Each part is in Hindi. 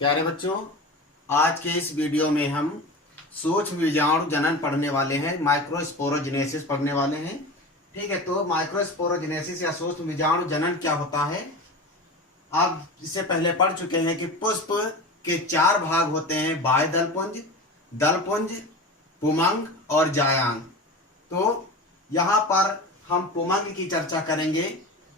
प्यारे बच्चों, आज के इस वीडियो में हम सूक्ष्म बीजाणु जनन पढ़ने वाले हैं, माइक्रोस्पोरोजेनेसिस पढ़ने वाले हैं। ठीक है, तो माइक्रोस्पोरोजेनेसिस या सूक्ष्म बीजाणु जनन क्या होता है, आप इससे पहले पढ़ चुके हैं कि पुष्प के 4 भाग होते हैं: बाह्य दलपुंज, दलपुंज, पुमंग और जायांग। तो यहाँ पर हम पुमंग की चर्चा करेंगे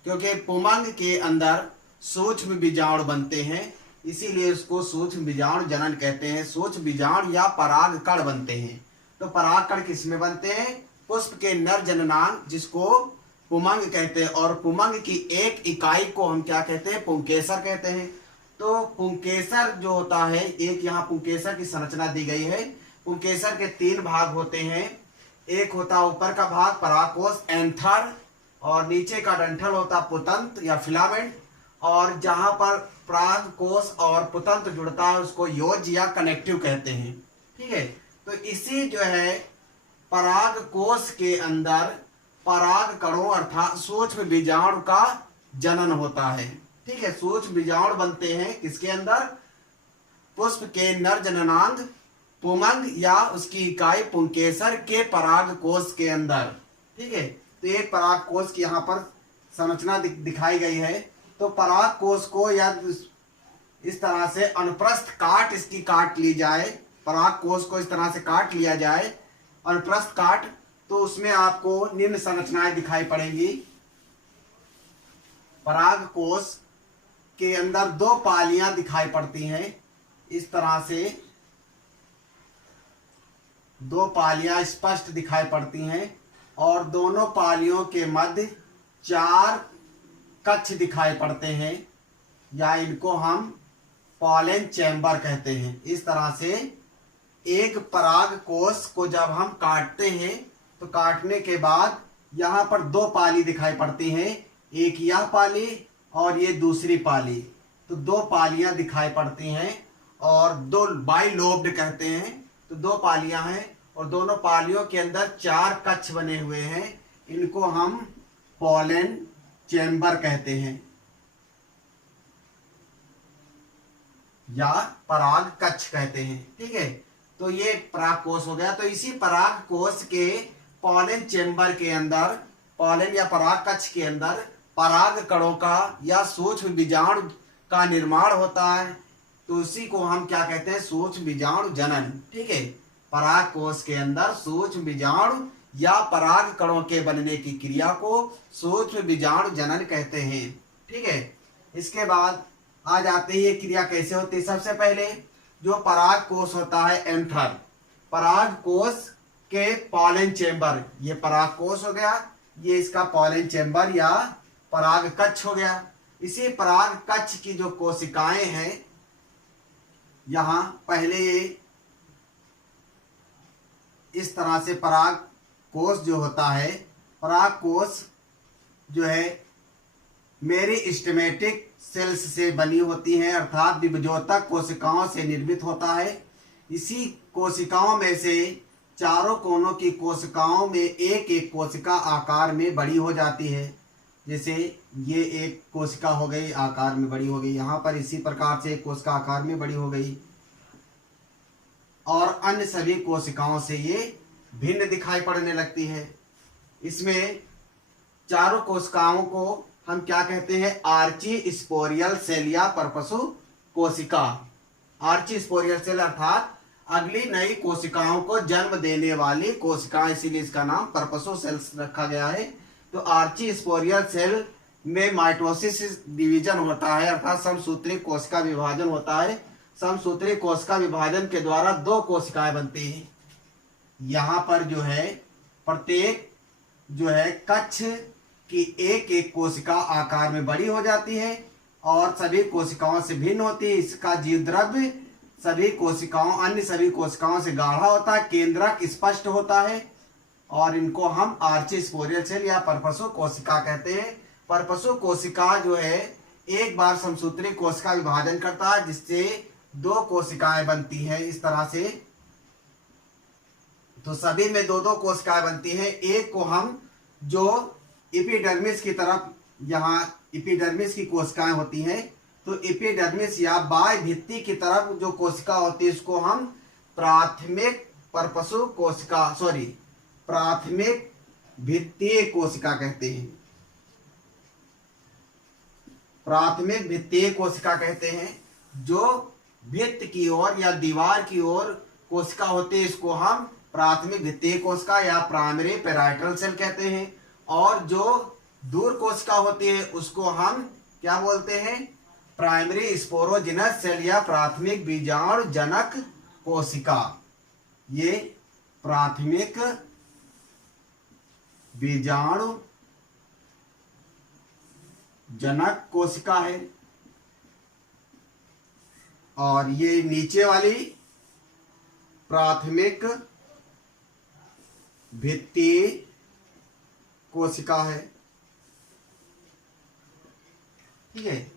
क्योंकि पुमंग के अंदर सूक्ष्म बीजाणु बनते हैं, इसीलिए उसको सूक्ष्म बीजाणु जनन कहते हैं। सूक्ष्म बीजाणु या परागकण बनते हैं। तो परागकण किसमें बनते हैं? पुष्प के नर जननांग, जिसको पुमंग कहते हैं, और पुमंग की एक इकाई को हम क्या कहते हैं? पुंकेसर कहते हैं। तो पुंकेसर जो होता है, एक यहाँ पुंकेसर की संरचना दी गई है। पुंकेसर के 3 भाग होते हैं। एक होता ऊपर का भाग परागकोश, एंथर, और नीचे का डंठल होता पुतंत्र या फिलामेंट, और जहां पर परागकोश और पुतंत्र जुड़ता है उसको योज या कनेक्टिव कहते हैं। ठीक है, तो इसी जो है परागकोश के अंदर परागकणों अर्थात सूक्ष्म बीजाणु का जनन होता है। ठीक है, सूक्ष्म बीजाणु बनते हैं किसके अंदर? पुष्प के नर जननांग पुमंग या उसकी इकाई पुंकेसर के परागकोश के अंदर। ठीक है, तो एक परागकोश की यहाँ पर संरचना दिखाई गई है। तो परागकोश को या इस तरह से अनुप्रस्थ काट इसकी काट ली जाए, परागकोश को इस तरह से काट लिया जाए, अनुप्रस्थ काट, तो उसमें आपको निम्न संरचनाएं दिखाई पड़ेंगी। परागकोश के अंदर 2 पालियां दिखाई पड़ती हैं, इस तरह से 2 पालियां स्पष्ट दिखाई पड़ती हैं, और दोनों पालियों के मध्य 4 कक्ष दिखाई पड़ते हैं, या इनको हम पॉलन चैम्बर कहते हैं। इस तरह से एक परागकोश को जब हम काटते हैं तो काटने के बाद यहाँ पर 2 पाली दिखाई पड़ती हैं, एक यह पाली और ये दूसरी पाली। तो 2 पालियां दिखाई पड़ती हैं और 2 बाइलोब्ड कहते हैं। तो 2 पालियां हैं और दोनों पालियों के अंदर 4 कक्ष बने हुए हैं, इनको हम पॉलन चैम्बर कहते हैं या पराग कक्ष कहते हैं। ठीक है, तो ये परागकोश हो गया। तो इसी परागकोश के पॉलन चैम्बर के अंदर, पॉलन या पराग कक्ष के अंदर परागकणों का या सूक्ष्म बीजाणु का निर्माण होता है। तो उसी को हम क्या कहते हैं? सूक्ष्म बीजाणु जनन। ठीक है, परागकोश के अंदर सूक्ष्म बीजाणु या परागकणों के बनने की क्रिया को सूक्ष्म बीजाणु जनन कहते हैं। ठीक है, इसके बाद आ जाते हैं ये क्रिया कैसे होती है। सबसे पहले जो परागकोश होता है एंथर, परागकोश के पॉलन चैम्बर, ये परागकोश हो गया, ये इसका पॉलन चैम्बर या पराग कक्ष हो गया। इसी पराग कक्ष की जो कोशिकाएं हैं, यहां पहले ये इस तरह से पराग कोश जो होता है, पराग कोश जो है मेरिस्टेमेटिक सेल्स से बनी होती हैं, अर्थात विभजोतक कोशिकाओं से निर्मित होता है। इसी कोशिकाओं में से चारों कोनों की कोशिकाओं में एक एक कोशिका आकार में बड़ी हो जाती है। जैसे ये एक कोशिका हो गई, आकार में बड़ी हो गई, यहाँ पर इसी प्रकार से एक कोशिका आकार में बड़ी हो गई, और अन्य सभी कोशिकाओं से ये भिन्न दिखाई पड़ने लगती है। इसमें चारों कोशिकाओं को हम क्या कहते हैं? आर्ची स्पोरियल सेल या परपसु कोशिका। आर्ची स्पोरियल सेल अर्थात अगली नई कोशिकाओं को जन्म देने वाली कोशिका, इसीलिए इसका नाम परपसु सेल्स रखा गया है। तो आर्ची स्पोरियल सेल में माइटोसिस डिवीजन होता है, अर्थात समसूत्री कोशिका विभाजन होता है। समसूत्री कोशिका विभाजन के द्वारा 2 कोशिकाएं बनती हैं। यहाँ पर जो है प्रत्येक जो है कक्ष की एक एक कोशिका आकार में बड़ी हो जाती है और सभी कोशिकाओं से भिन्न होती है। इसका जीव द्रव्य सभी कोशिकाओं, अन्य सभी कोशिकाओं से गाढ़ा होता है, केंद्रक स्पष्ट होता है, और इनको हम आर्ची स्पोरियल सेल या परपसु कोशिका कहते हैं। परपसु कोशिका जो है एक बार समसूत्री कोशिका विभाजन करता है, जिससे 2 कोशिकाएं बनती हैं इस तरह से। तो सभी में 2-2 कोशिकाएं बनती हैं। एक को हम जो एपिडर्मिस की तरफ, यहाँ एपिडर्मिस की कोशिकाएं होती हैं, तो एपिडर्मिस या बाह्य भित्ति की तरफ जो कोशिका होती है इसको हम प्राथमिक परपसु कोशिका प्राथमिक भित्तीय कोशिका कहते हैं। प्राथमिक भित्तीय कोशिका कहते हैं। जो भित्त की ओर या दीवार की ओर कोशिका होती है इसको हम प्राथमिक भित्तीय कोशिका या प्राइमरी पैराइटल सेल कहते हैं। और जो दूर कोशिका होती है उसको हम क्या बोलते हैं? प्राइमरी स्पोरोजिनस सेल या प्राथमिक बीजाणु जनक कोशिका। ये प्राथमिक बीजाणु जनक कोशिका है। और ये नीचे वाली प्राथमिक भित्तीय कोशिका है। ठीक है,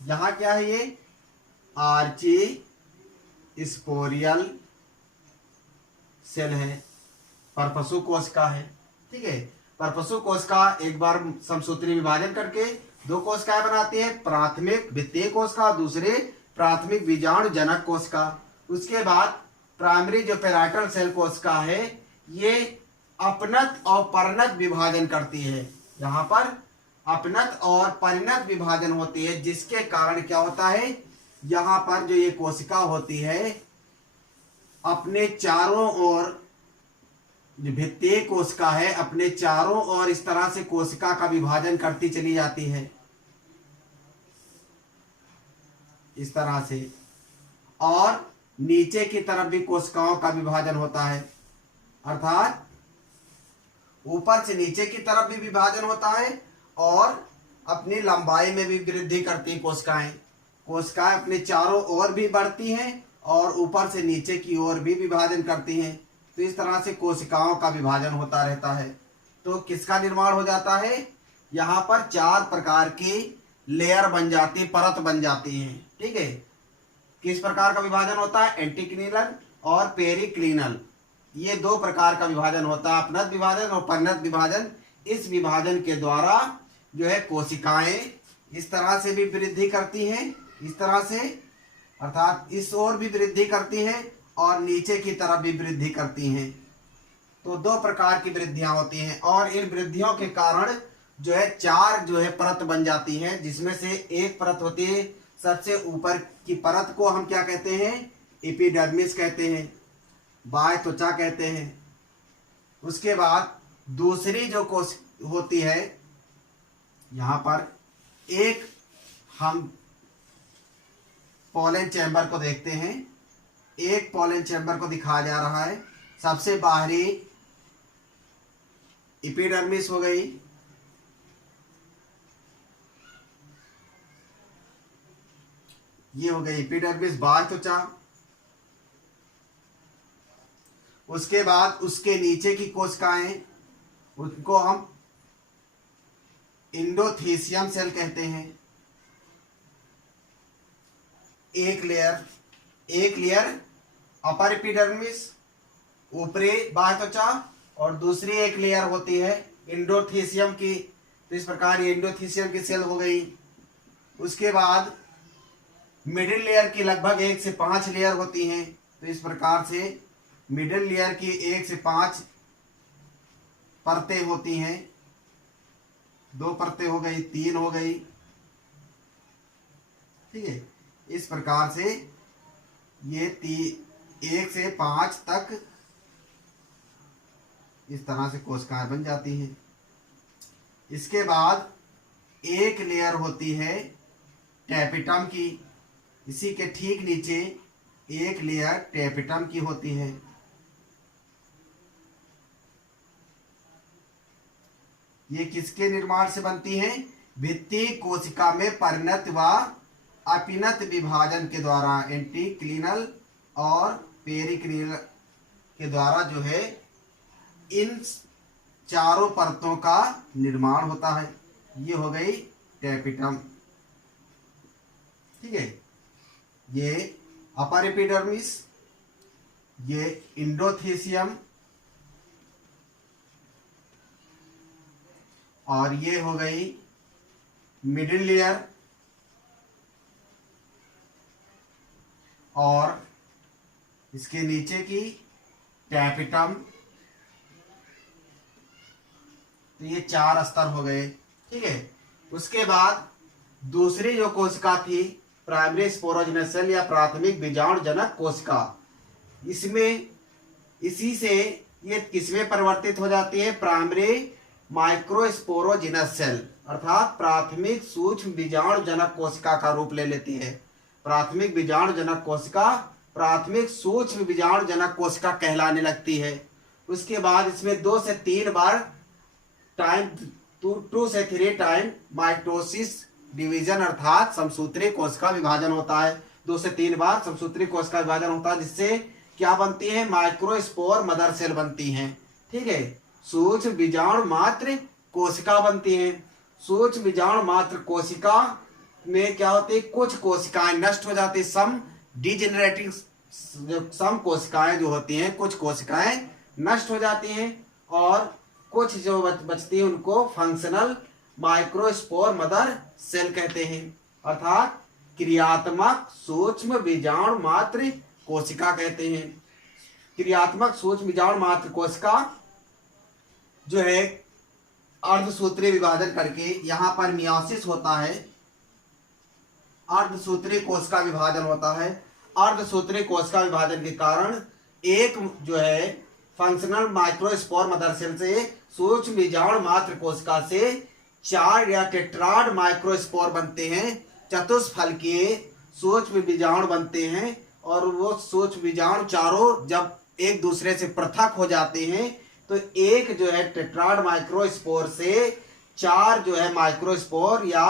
यहां क्या है? ये आर्ची स्पोरियल सेल है, परपसु कोशिका है। ठीक है, परपसु कोशिका एक बार समसूत्री विभाजन करके दो कोशिकाएं बनाती है, प्राथमिक भित्तीय कोशिका, दूसरे प्राथमिक बीजाणु जनक कोशिका। उसके बाद प्राइमरी जो पैराइटल सेल कोशिका है ये अपनत और परिणत विभाजन करती है। यहाँ पर अपनत और परिणत विभाजन होती है, जिसके कारण क्या होता है? यहाँ पर जो ये कोशिका होती है अपने चारों ओर, जो भित्तीय कोशिका है अपने चारों ओर इस तरह से कोशिका का विभाजन करती चली जाती है, इस तरह से। और नीचे की तरफ भी कोशिकाओं का विभाजन होता है, अर्थात ऊपर से नीचे की तरफ भी विभाजन होता है और अपनी लंबाई में भी वृद्धि करती कोशिकाएं। कोशिकाएं अपने चारों ओर भी बढ़ती हैं और ऊपर से नीचे की ओर भी विभाजन करती हैं। तो इस तरह से कोशिकाओं का विभाजन होता रहता है। तो किसका निर्माण हो जाता है? यहाँ पर चार प्रकार की लेयर बन जाती, परत बन जाती है। ठीक है, किस प्रकार का विभाजन होता है? एंटीक्लिनल और पेरिक्लिनल, ये दो प्रकार का विभाजन होता है, अपनत विभाजन और परिणत विभाजन। इस विभाजन के द्वारा जो है कोशिकाएं इस तरह से भी वृद्धि करती हैं, इस तरह से, अर्थात इस ओर भी वृद्धि करती हैं और नीचे की तरफ भी वृद्धि करती हैं। तो दो प्रकार की वृद्धियां होती हैं और इन वृद्धियों के कारण जो है चार जो है परत बन जाती हैं, जिसमें से एक परत होती है सबसे ऊपर की परत को हम क्या कहते हैं? एपिडर्मिस कहते हैं, बाह्य त्वचा कहते हैं। उसके बाद दूसरी जो कोश होती है, यहाँ पर एक हम पोलन चैम्बर को देखते हैं, एक पोलन चैम्बर को दिखाया जा रहा है। सबसे बाहरी एपिडर्मिस हो गई, ये हो गई एपिडर्मिस बाह्य त्वचा। उसके बाद उसके नीचे की कोशिकाएं, उनको हम इंडोथीसियम सेल कहते हैं। एक लेयर अपर एपिडर्मिस, ऊपरी बाह्य त्वचा, और दूसरी एक लेयर होती है इंडोथीसियम की। तो इस प्रकार ये इंडोथीसियम की सेल हो गई। उसके बाद मिडिल लेयर की लगभग 1 से 5 लेयर होती हैं। तो इस प्रकार से मिडिल लेयर की 1 से 5 परतें होती हैं। 2 परतें हो गई, 3 हो गई। ठीक है, इस प्रकार से ये 1 से 5 तक इस तरह से कोशिकाएं बन जाती हैं। इसके बाद एक लेयर होती है टैपिटम की, इसी के ठीक नीचे एक लेयर टैपिटम की होती है। ये किसके निर्माण से बनती है? भित्तीय कोशिका में परिणत व अपिनत विभाजन के द्वारा, एंटीक्लिनल और पेरिक्लिनल के द्वारा जो है इन चारों परतों का निर्माण होता है। ये हो गई टैपिटम। ठीक है, ये अपर एपिडर्मिस, ये इंडोथीसियम, और ये हो गई मिडिल लेयर। और इसके नीचे की टैपिटम। तो ये 4 स्तर हो गए, ठीक है। उसके बाद दूसरी जो कोशिका थी प्राइमरी स्पोरोजेनस सेल या प्राथमिक बीजाणुजनक कोशिका, इसमें इसी से ये किसमें परिवर्तित हो जाती है? प्राइमरी माइक्रोस्पोरोजिनस सेल अर्थात प्राथमिक सूक्ष्म बीजाणुजनक कोशिका का रूप ले लेती है। प्राथमिक बीजाणुजनक कोशिका प्राथमिक सूक्ष्म बीजाणुजनक कोशिका कहलाने लगती है। उसके बाद इसमें 2 से 3 बार टाइम 2 से 3 टाइम माइटोसिस डिवीजन अर्थात समसूत्री कोशिका विभाजन होता है। 2 से 3 बार समसूत्री कोशिका विभाजन होता है, जिससे क्या बनती है? माइक्रोस्पोर मदर सेल बनती हैं, ठीक है। सूक्ष्म बीजाणु मात्र कोशिका बनती हैं। सूक्ष्म बीजाणु मात्र कोशिका में क्या होती है? कुछ कोशिकाएं नष्ट हो जाती है, सम डिजेनरेटिंग, सम कोशिकाएं जो होती हैं, कुछ कोशिकाएं नष्ट हो जाती हैं और कुछ जो बचती है उनको फंक्शनल माइक्रोस्पोर मदर सेल कहते हैं, अर्थात क्रियात्मक सूक्ष्म बीजाणु मात्र कोशिका कहते हैं। क्रियात्मक सूक्ष्म बीजाणु मात्र कोशिका जो है अर्धसूत्री विभाजन करके, यहाँ पर मियोसिस होता है, अर्धसूत्री कोशिका विभाजन होता है। अर्धसूत्री कोशिका विभाजन के कारण एक जो है फंक्शनल माइक्रोस्पोर मदर सेल से सूक्ष्म बीजाणु मात्र कोशिका से 4 या टेट्राड माइक्रोस्पोर बनते हैं, चतुष्फलकीय सूक्ष्म बीजाणु बनते हैं। और वो सूक्ष्म बीजाणु चारों जब एक दूसरे से पृथक हो जाते हैं तो एक जो है टेट्राड माइक्रोस्पोर से 4 जो है माइक्रोस्पोर या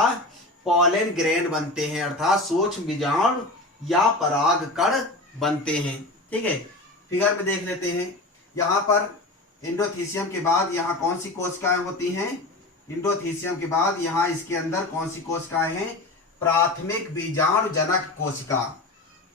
पॉलन ग्रेन बनते हैं, अर्थात सूक्ष्म बीजाणु या परागकण बनते हैं, ठीक है। फिगर में देख लेते हैं। यहाँ पर एंडोथीसियम के बाद यहाँ कौन सी कोशिकाएं होती हैं? एंडोथीसियम के बाद यहाँ इसके अंदर कौन सी कोशिकाएं हैं? प्राथमिक बीजाणुजनक कोशिका।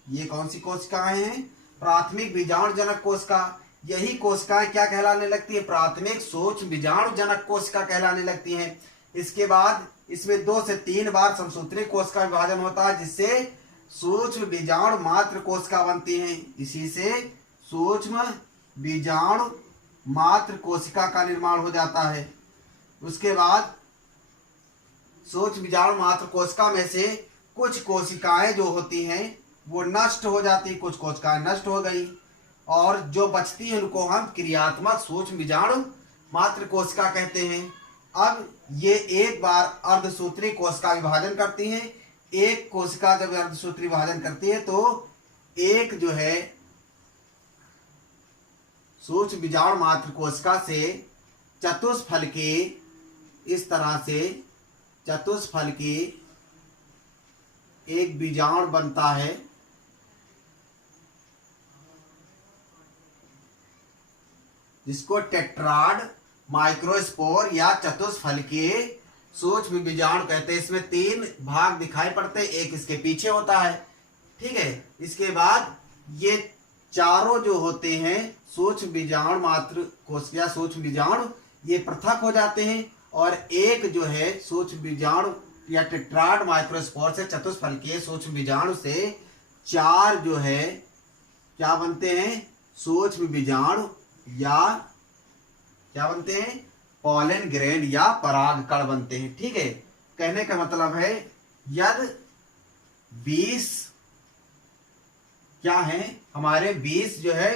ये कौन सी कोशिकाएं हैं? प्राथमिक बीजाणुजनक कोशिका। यही कोशिकाएं क्या कहलाने लगती है? प्राथमिक सूक्ष्म बीजाणुजनक कोशिका कहलाने लगती हैं। इसके बाद इसमें 2 से 3 बार समसूत्री कोशिका विभाजन होता है, जिससे सूक्ष्म बीजाणु मात्र कोशिका बनती हैं। इसी से सूक्ष्म बीजाणु मात्र कोशिका का निर्माण हो जाता है। उसके बाद सूक्ष्म बीजाणु मात्र कोशिका में से कुछ कोशिकाएं जो होती हैं वो नष्ट हो जाती, कुछ कोशिकाएं नष्ट हो गई और जो बचती है उनको हम क्रियात्मक सूक्ष्म बीजाणु मात्र कोशिका कहते हैं। अब ये एक बार अर्धसूत्री कोशिका विभाजन करती हैं। एक कोशिका जब अर्धसूत्री विभाजन करती है तो एक जो है सूक्ष्म बीजाणु मात्र कोशिका से चतुष्फलकीय, इस तरह से चतुष्फलकीय एक बीजाणु बनता है, जिसको टेट्राड माइक्रोस्पोर या चतुष्फलकीय सूक्ष्म बीजाणु कहते हैं। इसमें 3 भाग दिखाई पड़ते हैं, एक इसके पीछे होता है, ठीक है। इसके बाद ये चारों जो होते हैं सूक्ष्म बीजाणु मात्र कोशिका सूक्ष्म बीजाणु ये पृथक हो जाते हैं और एक जो है सूक्ष्म बीजाणु या टेट्राड माइक्रोस्पोर से चतुष्फलकीय सूक्ष्म बीजाणु से 4 जो है क्या बनते हैं? सूक्ष्म बीजाणु या क्या बनते हैं? पॉलन ग्रेन या परागकण बनते हैं, ठीक है। कहने का मतलब है यदि 20 क्या है हमारे 20 जो है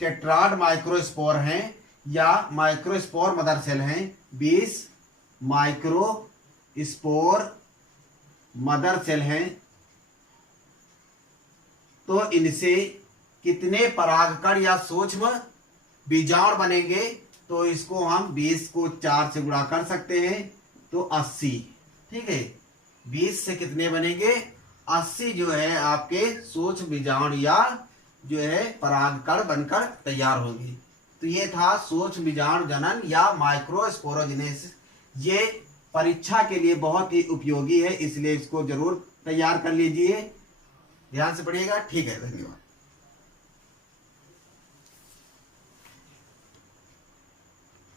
टेट्राड माइक्रोस्पोर हैं या माइक्रोस्पोर मदर सेल हैं, 20 माइक्रोस्पोर मदर सेल हैं, तो इनसे कितने परागकण या सूक्ष्म बीजाणु बनेंगे? तो इसको हम 20 को 4 से गुणा कर सकते हैं तो 80, ठीक है। 20 से कितने बनेंगे? 80 जो है आपके सूक्ष्म बीजाणु या जो है परागकण बनकर तैयार होंगे। तो ये था सूक्ष्म बीजाणु जनन या माइक्रोस्पोरोजेनेसिस। ये परीक्षा के लिए बहुत ही उपयोगी है, इसलिए इसको जरूर तैयार कर लीजिए। ध्यान से पढ़िएगा, ठीक है। धन्यवाद।